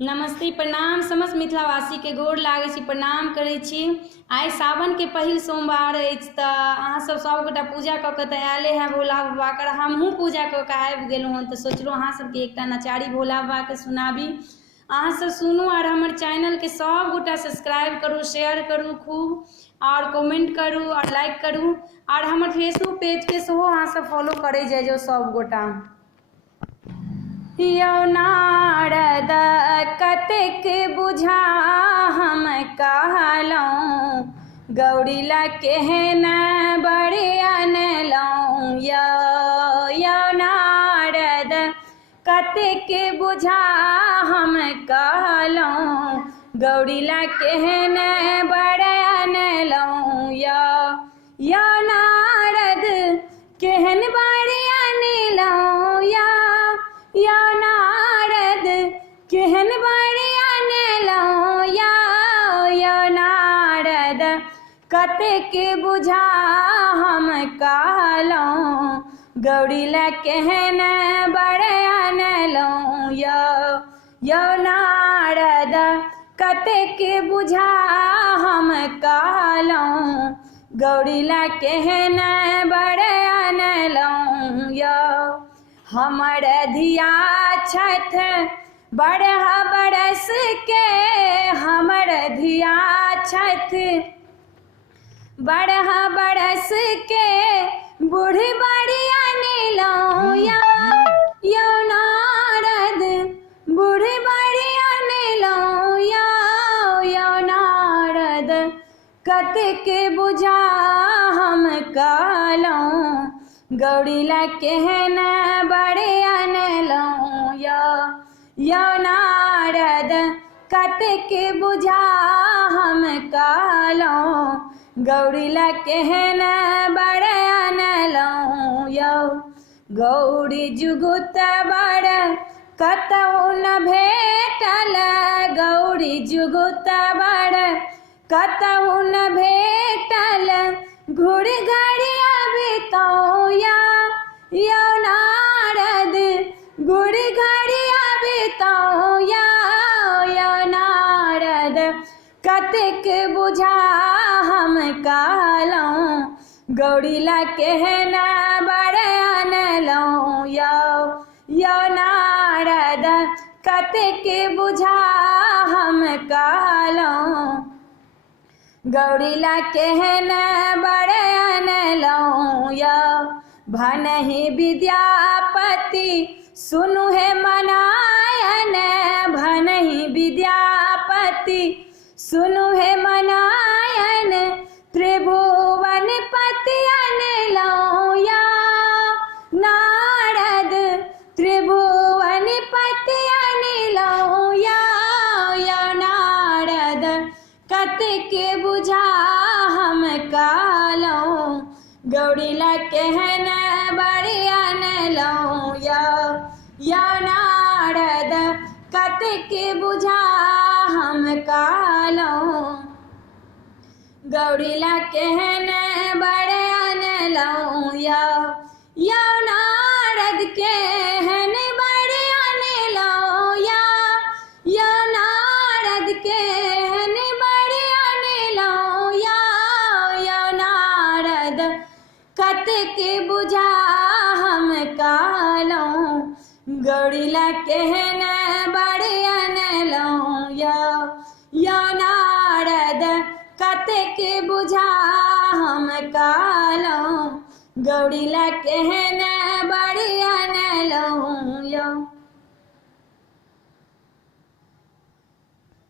नमस्ते प्रणाम समस्त मिथिलावासी के गोर लागै छी, प्रणाम करै छी। आइ सावन के पहिल सोमवार अछि तऽ अहाँ सब गोटा पूजा कऽ के तऽ आयले हैं भोला बाबा के। हमहूँ पूजा कऽ के आबि गेलहुँ हँ तऽ सोचलहुँ अहाँ सबके एकटा नचारी भोला बाबा के सुनाबी। अहाँ सब सुनू और हमर चैनल के सब गोटा सब्सक्राइब करू, शेयर करू खूब और कमेंट करू और लाइक करू और हमर फेसबुक पेज के सेहो अहाँ सब फॉलो करे जाइयो सब गोटा। यौ नारद कतेक बुझा हम कहलहुँ, गौरी ला केहन बड़े अनलहुँ। यौ नारद कतेक बुझा हम कहलहुँ, गौरी ला केहन बड़े अनलहुँ। यौ नारद केहन बड़े अनलहुँ, यौ नारद केहन बड़े अनलहुँ। यौ नारद कतेक बुझा हम कहलहुँ, गौरी ला केहन बड़े अनलहुँ। यौ नारद कतेक बुझा हम कहलहुँ, गौरी ला केहन बड़े अनलहुँ। हमर धिया छथि बरहा बरस के, हमर धिया छथि बरहा बरस के, बूढ़ी बड़ी अनलहुँ। यौ नारद बूढ़ी बड़ी अनलहुँ। यौ नारद कतेक बुझा हम कहलहुँ, गौरी ला केहन बड़े अनलहुँ। यौ नारद कतेक बुझा हम कहलहुँ, गौरी ला केहन बड़े अनलहुँ। गौरी जुगुत बड़ कतहु न भेटल, गौरी जुगुत बड़ कतहु न भेटल, घुर घड़ी अबितहुँ। यौ नारद घुर घड़ी अबितहुँ। यौ नारद कतेक बुझा हम कहलहुँ, गौरी ला केहन बड़े अनलहुँ। यौ नारद कतेक बुझा हम कहलहुँ, गौरी ला केहन बड़े अनलहुँ। भनहि विद्यापति सुनु हे मनायन, भनहि विद्यापति सुनु हे मनायन, त्रिभुवन पति अनलहुँ। नारद त्रिभुवन पति अनलहुँ। यौ नारद कतेक बुझा हम कहलहुँ, गौरी ला केहन बड़े अनलहुँ। यौ नारद कतेक बुझा हम कहलहुँ, गौरी ला केहन बड़े अनलहुँ। यौ नारद केहन बड़े अनलहुँ। यौ नारद केहन बड़े अनलहुँ। यौ नारद कतेक बुझा हम कहलहुँ, गौरी ला केहन बड़े अनलहुँ। यौ नारद कतेक बुझा हम कहलहुँ, गौरी ला केहन बड़े अनलहुँ।